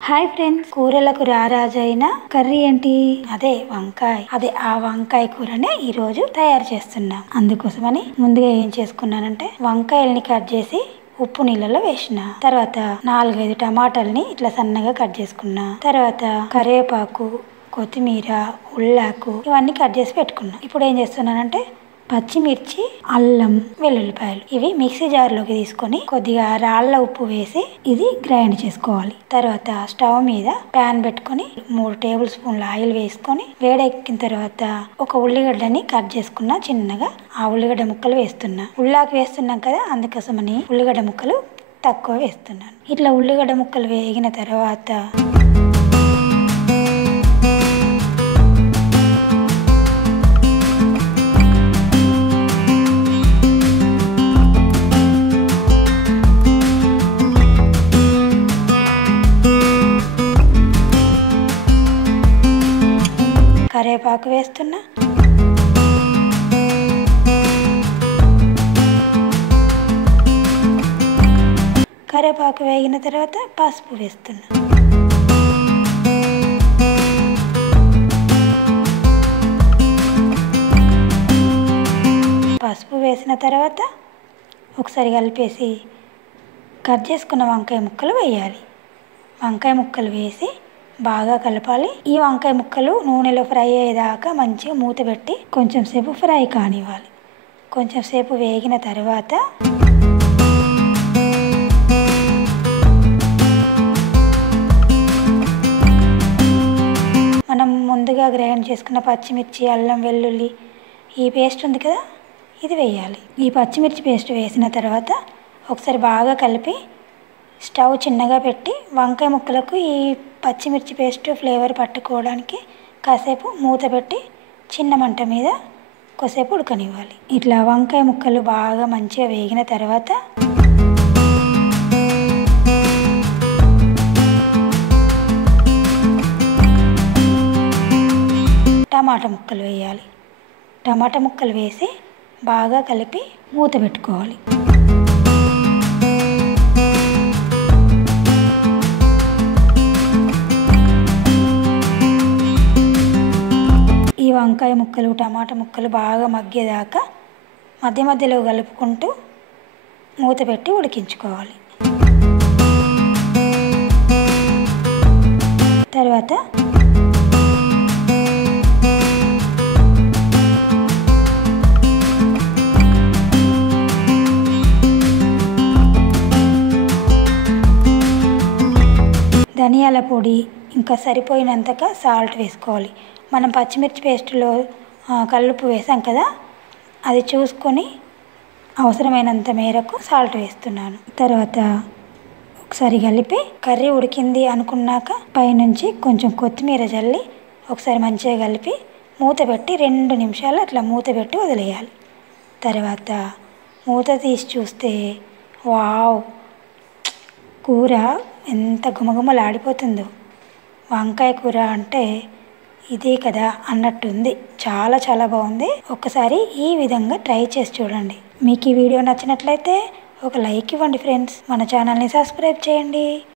Hi friends, కూరలకు రారాజైన curry ఏంటి? అదే వంకాయ. ఆ వంకాయ కూరనే ఈ రోజు తయారు చేస్తున్నా. అందుకోసమని ముందుగా ఏం చేసుకున్నానంటే వంకాయల్ని కట్ చేసి ఉప్పు నీళ్ళలో వేసిన తర్వాత 4-5 టమాటాలని ఇట్లా సన్నగా కట్ చేసుకున్నా. తర్వాత కరివేపాకు, కొత్తిమీర, ఉల్లాకు ఇవన్నీ కట్ చేసి పెట్టుకున్నా. ఇప్పుడు ఏం చేస్తున్నానంటే పచ్చిమిర్చి, అల్లం, వెల్లుల్లిపాయలు ఇవి మిక్సీ జార్లోకి తీసుకొని కొద్దిగా రాళ్ళ ఉప్పు వేసి ఇది గ్రైండ్ చేసుకోవాలి. తర్వాత స్టవ్ మీద ప్యాన్ పెట్టుకొని 3 టేబుల్ స్పూన్ల ఆయిల్ వేసుకొని వేడెక్కిన తర్వాత ఒక ఉల్లిగడ్డని కట్ చేసుకున్నా చిన్నగా. ఆ ఉల్లిగడ్డ ముక్కలు వేస్తున్నా. ఉల్లాకు వేస్తున్నాం కదా, అందుకోసమని ఉల్లిగడ్డ ముక్కలు తక్కువ వేస్తున్నాను. ఇట్లా ఉల్లిగడ్డ ముక్కలు వేగిన తర్వాత కరివేపాకు వేస్తున్నా. కరివేపాకు వేగిన తర్వాత పసుపు వేస్తున్నా. పసుపు వేసిన తర్వాత ఒకసారి కలిపేసి కట్ చేసుకున్న వంకాయ ముక్కలు వేయాలి. వంకాయ ముక్కలు వేసి బాగా కలపాలి. ఈ వంకాయ ముక్కలు నూనెలో ఫ్రై అయ్యేదాకా మంచిగా మూత పెట్టి కొంచెం సేపు ఫ్రై కానివ్వాలి. కొంచెం సేపు వేగిన తర్వాత మనం ముందుగా గ్రైండ్ చేసుకున్న పచ్చిమిర్చి, అల్లం, వెల్లుల్లి ఈ పేస్ట్ ఉంది కదా, ఇది వేయాలి. ఈ పచ్చిమిర్చి పేస్ట్ వేసిన తర్వాత ఒకసారి బాగా కలిపి స్టవ్ చిన్నగా పెట్టి వంకాయ ముక్కలకు ఈ పచ్చిమిర్చి పేస్ట్ ఫ్లేవర్ పట్టుకోవడానికి కాసేపు మూత పెట్టి చిన్న మంట మీద కొద్దిసేపు ఉడకనివ్వాలి. ఇట్లా వంకాయ ముక్కలు బాగా మంచిగా వేగిన తర్వాత టమాటా ముక్కలు వేయాలి. టమాటా ముక్కలు వేసి బాగా కలిపి మూత పెట్టుకోవాలి. ఈ వంకాయ ముక్కలు, టమాటా ముక్కలు బాగా మగ్గేదాకా మధ్య మధ్యలో కలుపుకుంటూ మూత పెట్టి ఉడికించుకోవాలి. తర్వాత ధనియాల పొడి ఇంకా సరిపోయినంతగా సాల్ట్ వేసుకోవాలి. మనం పచ్చిమిర్చి పేస్టులో కల్లుప్పు వేసాం కదా, అది చూసుకొని అవసరమైనంత మేరకు సాల్ట్ వేస్తున్నాను. తర్వాత ఒకసారి కలిపి కర్రీ ఉడికింది అనుకున్నాక పైనుంచి కొంచెం కొత్తిమీర జల్లి ఒకసారి మంచిగా కలిపి మూత పెట్టి 2 నిమిషాలు అట్లా మూత పెట్టి వదిలేయాలి. తర్వాత మూత తీసి చూస్తే వావ్, కూర ఎంత గుమగుమలాడిపోతుందో. వంకాయ కూర అంటే ఇదే కదా అన్నట్టుంది. చాలా చాలా బాగుంది. ఒక్కసారి ఈ విధంగా ట్రై చేసి చూడండి. మీకు ఈ వీడియో నచ్చినట్లయితే ఒక లైక్ ఇవ్వండి ఫ్రెండ్స్. మన ఛానల్ని సబ్స్క్రైబ్ చేయండి.